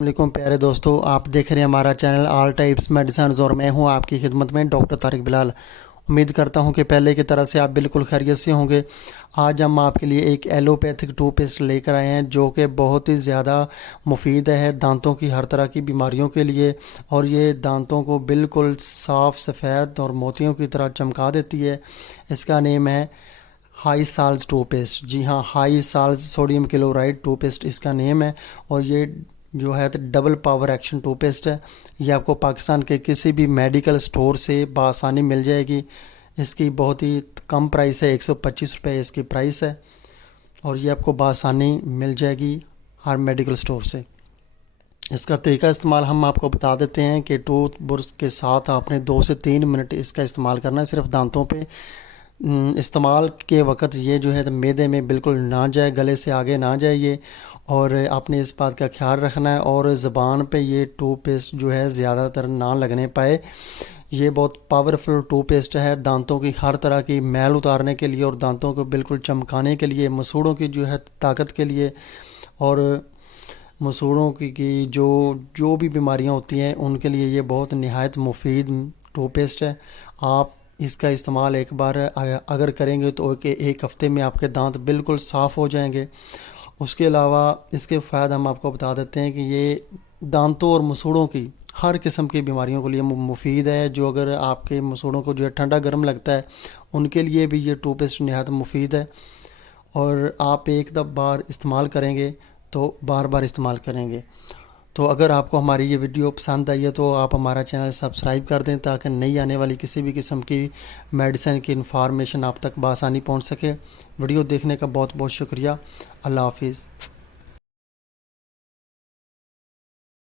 वालेकुम प्यारे दोस्तों, आप देख रहे हैं हमारा चैनल ऑल टाइप्स मेडिसिन और मैं हूं आपकी खिदमत में डॉक्टर तारिक बिलाल। उम्मीद करता हूं कि पहले की तरह से आप बिल्कुल खैरियत से होंगे। आज हम आपके लिए एक एलोपैथिक टूथपेस्ट लेकर आए हैं जो कि बहुत ही ज़्यादा मुफीद है दांतों की हर तरह की बीमारियों के लिए, और ये दांतों को बिल्कुल साफ़ सफ़ेद और मोतियों की तरह चमका देती है। इसका नेम है हाई साल्ज टूथपेस्ट। जी हाँ, हाई साल्ज सोडियम क्लोराइड टूथपेस्ट इसका नेम है। और ये जो है तो डबल पावर एक्शन टूथपेस्ट है। ये आपको पाकिस्तान के किसी भी मेडिकल स्टोर से बआसानी मिल जाएगी। इसकी बहुत ही कम प्राइस है, 125 रुपये इसकी प्राइस है, और ये आपको बआसानी मिल जाएगी हर मेडिकल स्टोर से। इसका तरीका इस्तेमाल हम आपको बता देते हैं कि टूथ ब्रश के साथ आपने 2 से 3 मिनट इसका इस्तेमाल करना है सिर्फ दांतों पे। इस्तेमाल के वक्त ये जो है तो मैदे में बिल्कुल ना जाए, गले से आगे ना जाए ये, और आपने इस बात का ख्याल रखना है। और ज़बान पे ये टूथपेस्ट जो है ज़्यादातर ना लगने पाए। ये बहुत पावरफुल टूथपेस्ट है दांतों की हर तरह की मैल उतारने के लिए और दांतों को बिल्कुल चमकाने के लिए, मसूड़ों की जो है ताकत के लिए, और मसूड़ों की जो जो भी बीमारियां होती हैं उनके लिए ये बहुत नहायत मुफीद टूथपेस्ट है। आप इसका इस्तेमाल एक बार अगर करेंगे तो एक हफ़्ते में आपके दांत बिल्कुल साफ़ हो जाएंगे। उसके अलावा इसके फ़ायदे हम आपको बता देते हैं कि ये दांतों और मसूड़ों की हर किस्म की बीमारियों के लिए मुफीद है। जो अगर आपके मसूड़ों को जो है ठंडा गर्म लगता है उनके लिए भी ये टूथपेस्ट नहायत मुफीद है। और आप एक दफ़ बार इस्तेमाल करेंगे तो बार बार इस्तेमाल करेंगे। तो अगर आपको हमारी ये वीडियो पसंद आई है तो आप हमारा चैनल सब्सक्राइब कर दें ताकि नई आने वाली किसी भी किस्म की मेडिसिन की इन्फॉर्मेशन आप तक बआसानी पहुंच सके। वीडियो देखने का बहुत बहुत शुक्रिया। अल्लाह हाफिज़।